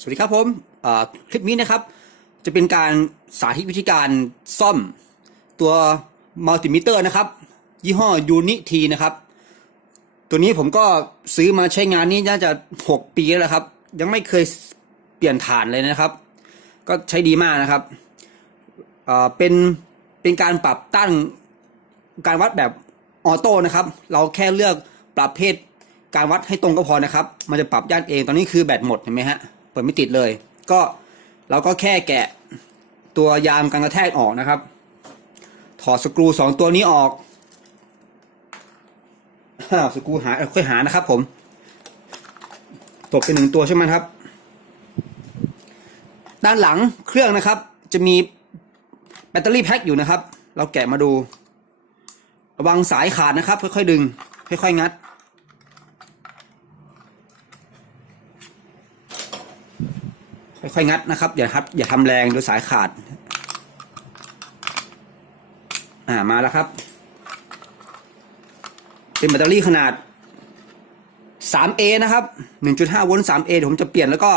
สวัสดีครับผมคลิปนี้นะครับ จะเป็นการสาธิตวิธีการซ่อมตัวมัลติมิเตอร์นะครับ ยี่ห้อยูนิทีนะครับ ตัวนี้ผมก็ซื้อมาใช้งานนี้น่าจะ 6 ปีแล้วครับ ยังไม่เคยเปลี่ยนฐานเลยนะครับ ก็ใช้ดีมากนะครับเป็นเป็นการปรับตั้งการวัดแบบออโต้นะครับ เราแค่เลือกปรับเพศการวัดให้ตรงก็พอนะครับ มันจะปรับย่านเองตอนนี้คือแบตหมดเห็นไหมฮะ เปิดไม่ติดเลย ก็เราก็แค่แกะตัวยางกันกระแทกออกนะครับ ถอดสกรูสองตัวนี้ออกอ้าสกรูหายค่อยหานะครับผมตกเป็นหนึ่งตัวใช่ไหมครับ ด้านหลังเครื่องนะครับ จะมีแบตเตอรี่แพ็คอยู่นะครับ เราแกะมาดู ระวังสายขาดนะครับ ค่อยๆดึง ค่อยๆงัด ค่อยๆงัดนะครับ อย่าครับอย่าทำแรงโดยสายขาด อ่ามาแล้วครับ เป็นแบตเตอรี่ขนาด 3A นะครับ 1.5 โวลต์ 3A เดี๋ยวผมจะเปลี่ยนแล้วก็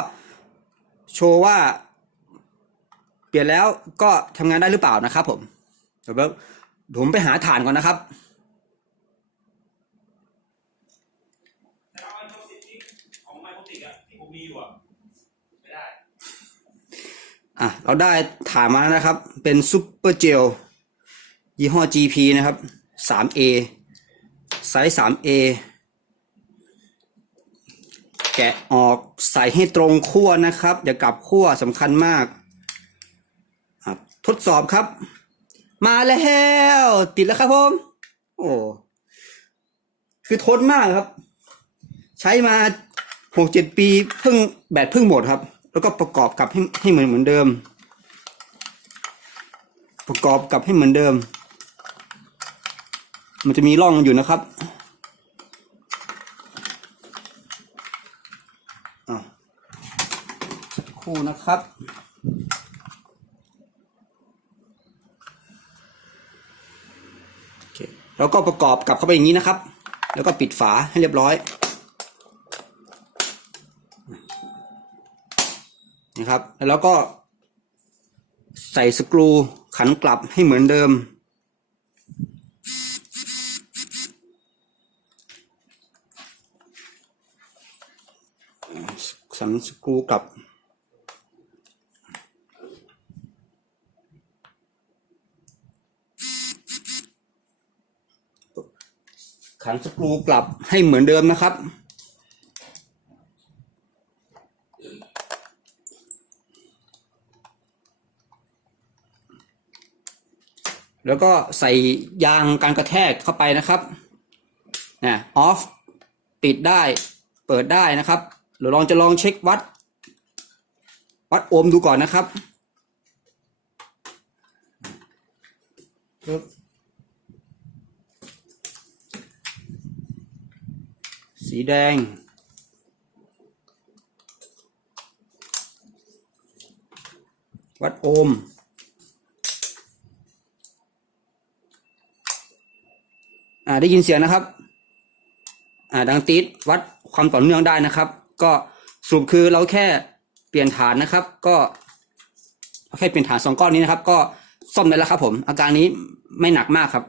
โชว์ว่า เปลี่ยนแล้วก็ทำงานได้หรือเปล่านะครับผมเดี๋ยวผมไปหาฐานก่อนนะครับของไมโครติกอะที่ผมมีอยู่อะ อะเราได้ฐานมาแล้วนะครับ เป็นซูเปอร์เจลยี่ห้อ GP นะครับ 3A ไซส์ 3A แกะออกใส่ให้ตรงขั้วนะครับ อย่ากลับขั้วสำคัญมาก ทดสอบครับ มาแล้ว ติดแล้วครับผมโอ้คือทนมากครับ ใช้มาหกเจ็ดปีเพิ่งแบตเพิ่งหมดครับ แล้วก็ประกอบกลับให้ให้เหมือนเหมือนเดิม ประกอบกลับให้เหมือนเดิม มันจะมีร่องอยู่นะครับอ้าคู่นะครับโอเคแล้วก็ประกอบกลับเข้าไปอย่างนี้นะครับ แล้วก็ปิดฝาให้เรียบร้อย นะครับ แล้วก็ใส่สกรูขันกลับให้เหมือนเดิม สันสกรูกลับขันสกรูกลับให้เหมือนเดิมนะครับ แล้วก็ใส่ยางการกระแทกเข้าไปนะครับนะออฟปิดได้เปิดได้นะครับเดี๋ยวลองจะลองเช็ควัด วัดโอห์มดูก่อนนะครับปึ๊บสีแดง วัดโอห์ม อ่า ได้ยินเสียงนะครับ อ่าดังติดวัดความต่อเนื่องได้นะครับ ก็สรุปคือเราแค่เปลี่ยนฐานนะครับ ก็แค่เปลี่ยนฐานสองก้อนนี้นะครับ ก็ซ่อมได้แล้วครับผม อาการนี้ไม่หนักมากครับ